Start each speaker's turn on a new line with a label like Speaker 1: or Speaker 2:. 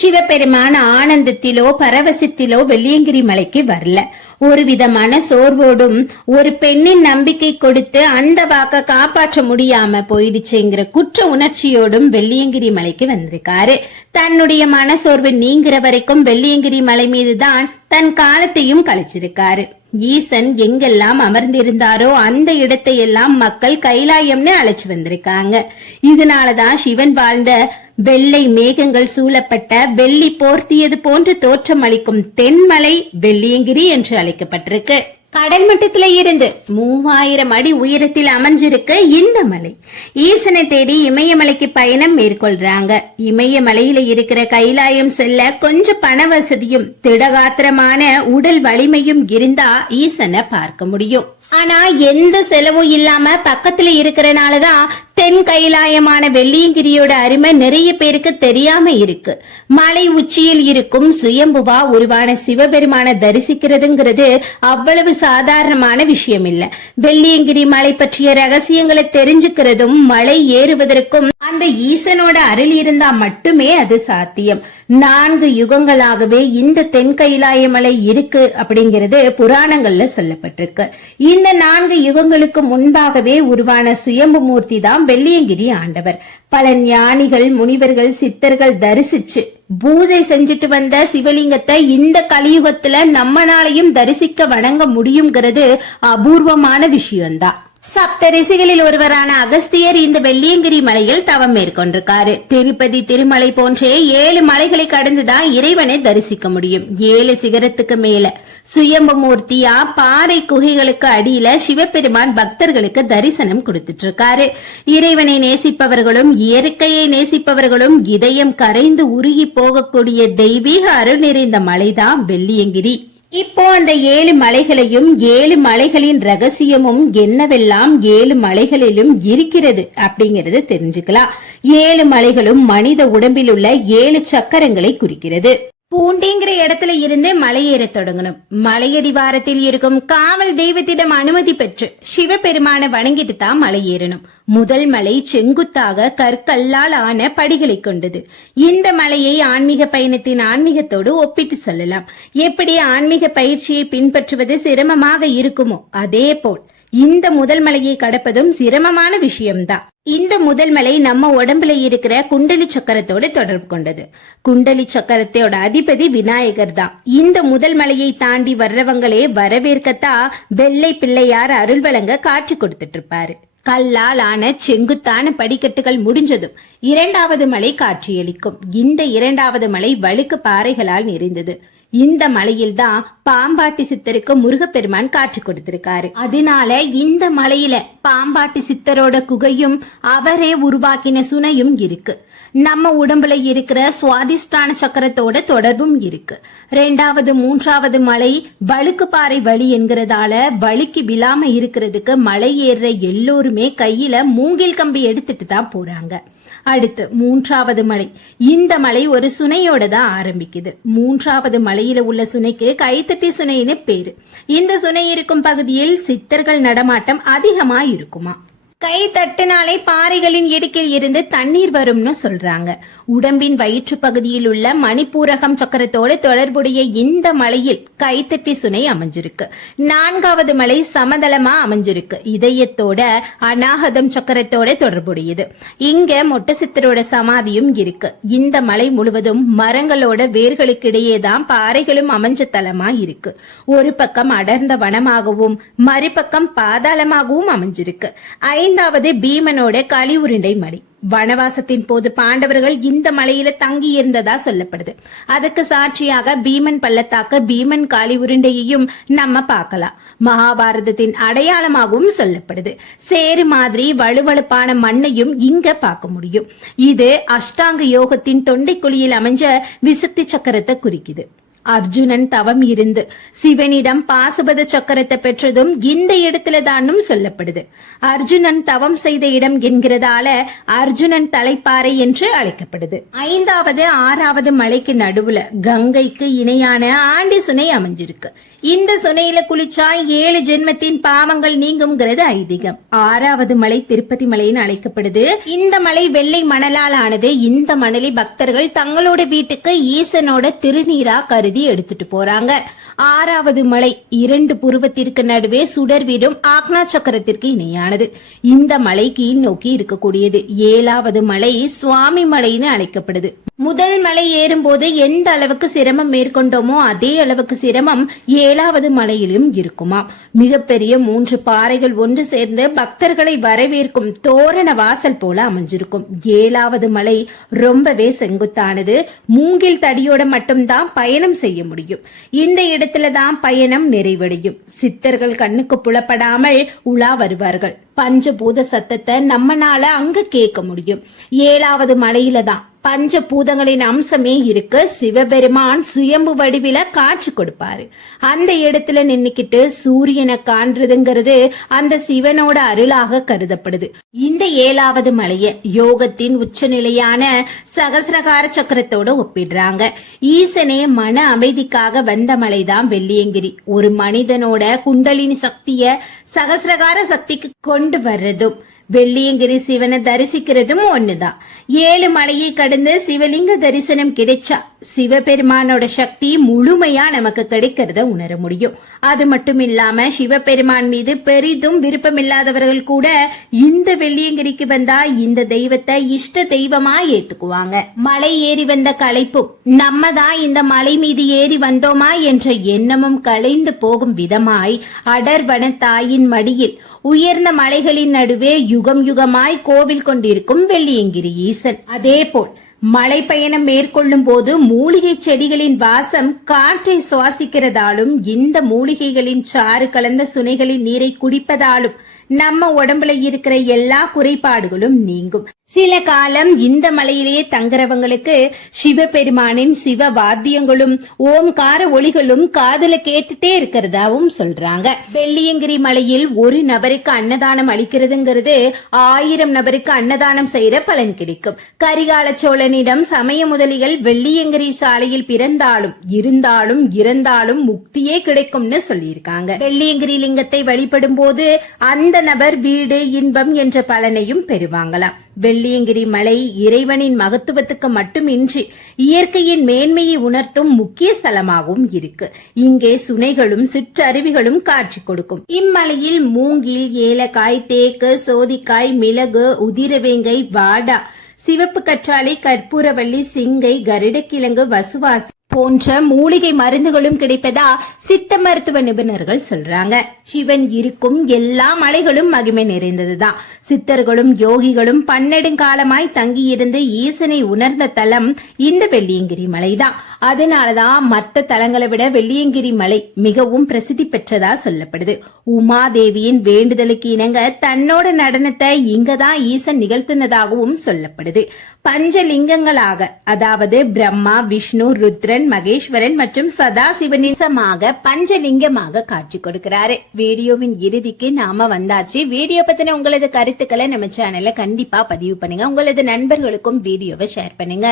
Speaker 1: சிவபெருமான் ஆனந்தத்திலோ பரவசத்திலோ வெள்ளியங்கிரி மலைக்கு வரல. ஒரு விதமான சோர்வோடும் ஒரு பெண்ணின் நம்பிக்கை கொடுத்து அந்த வாக்க காப்பாற்ற முடியாம போயிடுச்சுங்கிற குற்ற உணர்ச்சியோடும் வெள்ளியங்கிரி மலைக்கு வந்திருக்காரு. தன்னுடைய மனசோர்வு நீங்கிற வரைக்கும் வெள்ளியங்கிரி மலை மீதுதான் தன் காலத்தையும் கழிச்சிருக்காரு. ஈசன் எங்கெல்லாம் அமர்ந்திருந்தாரோ அந்த இடத்தை எல்லாம் மக்கள் கைலாயம்னு அழைச்சு வந்திருக்காங்க. இதனாலதான் சிவன் வாழ்ந்த வெள்ளை மேகங்கள் சூழப்பட்ட வெள்ளி போர்த்தியது போன்று தோற்றமளிக்கும் தென்மலை வெள்ளியங்கிரி என்று அழைக்கப்பட்டிருக்கு. கடல் மட்டத்தில இருந்து மூவாயிரம் அடி உயரத்தில் அமைஞ்சிருக்கு இந்த மலை. ஈசனை தேடி இமயமலைக்கு பயணம் மேற்கொள்றாங்க. இமயமலையில இருக்கிற கைலாயம் செல்ல கொஞ்சம் பண வசதியும் திடகாத்திரமான உடல் வலிமையும் இருந்தா ஈசனை பார்க்க முடியும். ஆனா எந்த செலவும் இல்லாம பக்கத்துல இருக்கிறனாலதான் தென் கைலாயமான வெள்ளியங்கிரியோட அருமை நிறைய பேருக்கு தெரியாம இருக்கு. மலை உச்சியில் இருக்கும் சுயம்புவா உருவான சிவபெருமான தரிசிக்கிறதுங்கிறது அவ்வளவு சாதாரணமான விஷயம் இல்ல வெள்ளியங்கிரி மலை பற்றிய ரகசியங்களை தெரிஞ்சுக்கிறதும் மலை ஏறுவதற்கும் அந்த ஈசனோட அருள் இருந்தா மட்டுமே அது சாத்தியம். நான்கு யுகங்களாகவே இந்த தென் கைலாய மலை இருக்கு அப்படிங்கிறது புராணங்கள்ல சொல்லப்பட்டிருக்கு. இந்த நான்கு யுகங்களுக்கு முன்பாகவே உருவான சுயம்பு மூர்த்தி தான் வெள்ளியங்கிரி ஆண்டவர். பல ஞானிகள் முனிவர்கள் சித்தர்கள் தரிசிச்சு பூஜை செஞ்சுட்டு வந்த சிவலிங்கத்தை இந்த கலியுகத்துல நம்மனாலையும் தரிசிக்க வணங்க முடியுங்கிறது அபூர்வமான விஷயம்தான். சப்த ரிஷிகளில் ஒருவரான அகஸ்தியர் இந்த வெள்ளியங்கிரி மலையில் தவம் மேற்கொண்டிருக்காரு. திருப்பதி திருமலை போன்றே ஏழு மலைகளை கடந்துதான் இறைவனை தரிசிக்க முடியும். ஏழு சிகரத்துக்கு மேல சுயம்பு மூர்த்தியா பாறை குகைகளுக்கு அடியில சிவபெருமான் பக்தர்களுக்கு தரிசனம் கொடுத்துட்டு இருக்காரு இறைவனை நேசிப்பவர்களும் இயற்கையை நேசிப்பவர்களும் இதயம் கரைந்து உருகி போகக்கூடிய தெய்வீக அருள் நிறைந்த மலைதான் வெள்ளியங்கிரி. இப்போ அந்த ஏழு மலைகளையும் ஏழு மலைகளின் ரகசியமும் என்னவெல்லாம் ஏழு மலைகளிலும் இருக்கிறது அப்படிங்கறது தெரிஞ்சுக்கலாம். ஏழு மலைகளும் மனித உடம்பில் உள்ள ஏழு சக்கரங்களை குறிக்கிறது. பூண்டிங்கிற இடத்துல இருந்து மலையேற தொடங்கணும். மலையடிவாரத்தில் இருக்கும் காவல் தெய்வத்திடம் அனுமதி பெற்று சிவபெருமான வணங்கிட்டு தான் மலையேறணும். முதல் மலை செங்குத்தாக கற்கல்லால் ஆன படிகளை கொண்டது. இந்த மலையை ஆன்மீக பயணத்தின் ஆன்மீகத்தோடு ஒப்பிட்டு சொல்லலாம். எப்படி ஆன்மீக பயிற்சியை பின்பற்றுவது சிரமமாக இருக்குமோ அதே போல் இந்த முதல் மலையை கடப்பதும் சிரமமான விஷயம்தான் இந்த முதல் மலை நம்ம உடம்புல இருக்கிற குண்டலி சக்கரத்தோட தொடர்பு கொண்டது. குண்டலி சக்கரத்தோட அதிபதி விநாயகர் தான் இந்த முதல் மலையை தாண்டி வர்றவங்களே வரவேற்கத்தான் வெள்ளை பிள்ளையார் அருள் வழங்க காட்சி கொடுத்துட்டு இருப்பாரு கல்லால் ஆன செங்குத்தான படிக்கட்டுகள் முடிஞ்சதும் இரண்டாவது மலை காட்சியளிக்கும். இந்த இரண்டாவது மலை வழுக்கு பாறைகளால் நிறைந்தது. இந்த மலையில்தான் பாம்பாட்டி சித்தருக்கு முருகப்பெருமான் காட்சி கொடுத்திருக்காரு. அதனால இந்த மலையில பாம்பாட்டி சித்தரோட குகையும் அவரே உருவாக்கின சுனையும் இருக்கு. நம்ம உடம்புல இருக்கிற சுவாதிஷ்டான சக்கரத்தோட தொடர்பும் இருக்கு. ரெண்டாவது மூன்றாவது மலை வழுக்கு பாறை வழி என்கிறதால வழுக்கி விழாம இருக்கிறதுக்கு மலை ஏறுற எல்லோருமே கையில மூங்கில் கம்பி எடுத்துட்டு தான் போறாங்க. அடுத்து மூன்றாவது மலை. இந்த மலை ஒரு சுனையோட தான் ஆரம்பிக்குது. மூன்றாவது மலையில உள்ள சுனைக்கு கைத்தட்டி சுனைன்னு பேரு. இந்த சுனை இருக்கும் பகுதியில் சித்தர்கள் நடமாட்டம் அதிகமா இருக்குமா? கை தட்டினாலே பாறைகளின் இடுக்கில் இருந்து தண்ணீர் வரும்னு சொல்றாங்க. உடம்பின் வயிற்று பகுதியில் உள்ள மணிப்பூரகம் சக்கரத்தோடு தொடர்புடைய இந்த மலையில் கைத்தட்டி சுனை அமைஞ்சிருக்கு. நான்காவது மலை சமதளமா அமைஞ்சிருக்கு. இதயத்தோட அநாகதம் சக்கரத்தோட தொடர்புடையது. இங்க மொட்டசித்தரோட சமாதியும் இருக்கு. இந்த மலை முழுவதும் மரங்களோட வேர்களுக்கு இடையே தான் பாறைகளும் அமைஞ்ச தலமா இருக்கு. ஒரு பக்கம் அடர்ந்த வனமாகவும் மறுபக்கம் பாதாளமாகவும் அமைஞ்சிருக்கு. ஐந்தாவது பீமனோட கலி உருண்டை மலை. வனவாசத்தின் போது பாண்டவர்கள் இந்த மலையில தங்கி இருந்ததா சொல்லப்படுது. அதுக்கு சாட்சியாக பீமன் பள்ளத்தாக்கு பீமன் காளி உருண்டையையும் நம்ம பார்க்கலாம். மகாபாரதத்தின் அடையாளமாகவும் சொல்லப்படுது. சேரு மாதிரி வலுவழுப்பான மண்ணையும் இங்க பார்க்க முடியும். இது அஷ்டாங்க யோகத்தின் தொண்டைக்குழியில் அமைஞ்ச விசுத்தி சக்கரத்தை குறிக்குது. அர்ஜுனன் தவம் இருந்து சிவனிடம் பாசுபத சக்கரத்தை பெற்றதும் இந்த இடத்துல தானும் சொல்லப்படுது. அர்ஜுனன் தவம் செய்த இடம் என்கிறதால அர்ஜுனன் தலைப்பாறை என்று அழைக்கப்படுது. ஐந்தாவது ஆறாவது மலைக்கு நடுவுல கங்கைக்கு இணையான ஆண்டி சுனை அமைஞ்சிருக்கு. இந்த சுனையில குளிச்சா ஏழு ஜென்மத்தின் பாவங்கள் நீங்கும்ங்கிறது ஐதீகம். ஆறாவது மலை திருப்பதி மலைன்னு அழைக்கப்படுது. இந்த மலை வெள்ளை மணலால் ஆனது இந்த மணலை பக்தர்கள் தங்களோட வீட்டுக்கு ஈசனோட திருநீரா கரு எழுதி எடுத்துட்டு போறாங்க. ஆறாவது மலை இரண்டு புருவத்திற்கு நடுவே சுடர் வீடும் ஆக்னா சக்கரத்திற்கு இணையானது. இந்த மலை கீழ் நோக்கி இருக்கக்கூடியது. ஏழாவது மலை சுவாமி மலைன்னு அழைக்கப்படுது. முதல் மலை ஏறும்போது எந்த அளவுக்கு சிரமம் மேற்கொண்டோமோ அதே அளவுக்கு சிரமம் ஏழாவது மலையிலும் இருக்குமாம் மிகப்பெரிய மூன்று பாறைகள் ஒன்று சேர்ந்து பக்தர்களை வரவேற்கும் தோரண வாசல் போல அமைஞ்சிருக்கும். ஏழாவது மலை ரொம்பவே செங்குத்தானது. மூங்கில் தடியோட மட்டும்தான் பயணம் செய்ய முடியும். இந்த இடத்துல தான் பயணம் நிறைவடையும். சித்தர்கள் கண்ணுக்கு புலப்படாமல் உலா வருவார்கள். பஞ்சபூத சத்தத்தை நம்மனால அங்க கேட்க முடியும். ஏழாவது மலையில தான் பஞ்ச பூதங்களின் அம்சமே இருக்கு சிவபெருமான் சுயம்பு வடிவில காட்சி கொடுப்பாரு. அந்த இடத்துல நின்னுக்கிட்டு சூரியனை காண்றதுங்கிறது அந்த சிவனோட அருளாக கருதப்படுது. இந்த ஏழாவது மலைய யோகத்தின் உச்சநிலையான சகசிரகார சக்கரத்தோட ஒப்பிடுறாங்க. ஈசனே மன அமைதிக்காக வந்த மலைதான் வெள்ளியங்கிரி. ஒரு மனிதனோட குண்டலினி சக்திய சகசிரகார சக்திக்கு கொண்டு வர்றதும் வெள்ளியங்கிரி சிவனை தரிசிக்கிறதும் ஒண்ணுதான் ஏழு மலையை கடந்து சிவலிங்க தரிசனம் கிடைச்சா சிவபெருமானோட சக்தி முழுமையா நமக்கு கிடைக்கிறத உணர முடியும். அது மட்டும் இல்லாம சிவபெருமான் மீது பெரிதும் விருப்பமில்லாதவர்கள் கூட இந்த வெள்ளியங்கிரிக்கு வந்தா இந்த தெய்வத்தை இஷ்ட தெய்வமா ஏத்துக்குவாங்க. மலை ஏறி வந்த களைப்பும் நம்ம தான் இந்த மலை மீது ஏறி வந்தோமா என்ற எண்ணமும் கலைந்து போகும் விதமாய் அடர்வன தாயின் மடியில் உயர்ந்த மலைகளின் நடுவே யுகம் யுகமாய் கோவில் கொண்டிருக்கும் வெள்ளியங்கிரி ஈசன். அதே போல் மலை பயணம் மேற்கொள்ளும் போது மூலிகை செடிகளின் வாசம் காற்றை சுவாசிக்கிறதாலும் இந்த மூலிகைகளின் சாறு கலந்த சுனைகளின் நீரை குடிப்பதாலும் நம்ம உடம்புல இருக்கிற எல்லா குறைபாடுகளும் நீங்கும். சில காலம் இந்த மலையிலேயே தங்குறவங்களுக்கு சிவபெருமானின் சிவ வாத்தியங்களும் ஓம்கார ஒளிகளும் காதல கேட்டுட்டே இருக்கிறதாவும் சொல்றாங்க. வெள்ளியங்கிரி மலையில் ஒரு நபருக்கு அன்னதானம் அளிக்கிறதுங்கிறது ஆயிரம் நபருக்கு அன்னதானம் செய்யற பலன் கிடைக்கும். கரிகால சோழனிடம் சமய முதலிகள் வெள்ளியங்கிரி சாலையில் பிறந்தாலும் இருந்தாலும் இறந்தாலும் முக்தியே கிடைக்கும்னு சொல்லியிருக்காங்க. வெள்ளியங்கிரி லிங்கத்தை வழிபடும் போது அந்த நபர் வீடு இன்பம் என்ற பலனையும் பெறுவாங்களாம். வெள்ளி வெள்ளியங்கிரி மலை இறைவனின் மகத்துவத்துக்கு மட்டுமின்றி இயற்கையின் மேன்மையை உணர்த்தும் முக்கிய ஸ்தலமாகவும் இருக்கு. இங்கே சுனைகளும் சிற்றருவிகளும் காட்சி கொடுக்கும். இம்மலையில் மூங்கில் ஏலக்காய் தேக்கு சோதிக்காய் மிளகு உதிரவேங்கை வாடா சிவப்பு கற்றாழை கற்பூரவள்ளி சிங்கை கருடக்கிழங்கு வசுவாசி போன்ற மூலிகை மருந்துகளும் கிடைப்பதா சித்த மருத்துவ நிபுணர்கள் சொல்றாங்க. சிவன் இருக்கும் எல்லா மலைகளும் மகிமை நிறைந்ததுதான். சித்தர்களும் யோகிகளும் பன்னெடுங்காலமாய் தங்கியிருந்து ஈசனை உணர்ந்த தலம் இந்த வெள்ளியங்கிரி மலைதான். அதனாலதான் மற்ற தலங்களை விட வெள்ளியங்கிரி மலை மிகவும் பிரசித்தி பெற்றதா சொல்லப்படுது. உமாதேவியின் வேண்டுதலுக்கு இணங்க தன்னோட நடனத்தை இங்கதான் ஈசன் நிகழ்த்தினதாகவும் சொல்லப்படுது. பஞ்சலிங்கங்களாக அதாவது பிரம்மா விஷ்ணு ருத்ரன் மகேஸ்வரன் மற்றும் சதாசிவனிசமாக பஞ்சலிங்கமாக காட்சி கொடுக்கிறாரு. வீடியோவின் இறுதிக்கு நாம வந்தாச்சு. வீடியோ பத்தின உங்களது கருத்துக்களை நம்ம சேனல்ல கண்டிப்பா பதிவு பண்ணுங்க. உங்களது நண்பர்களுக்கும் வீடியோவை ஷேர் பண்ணுங்க.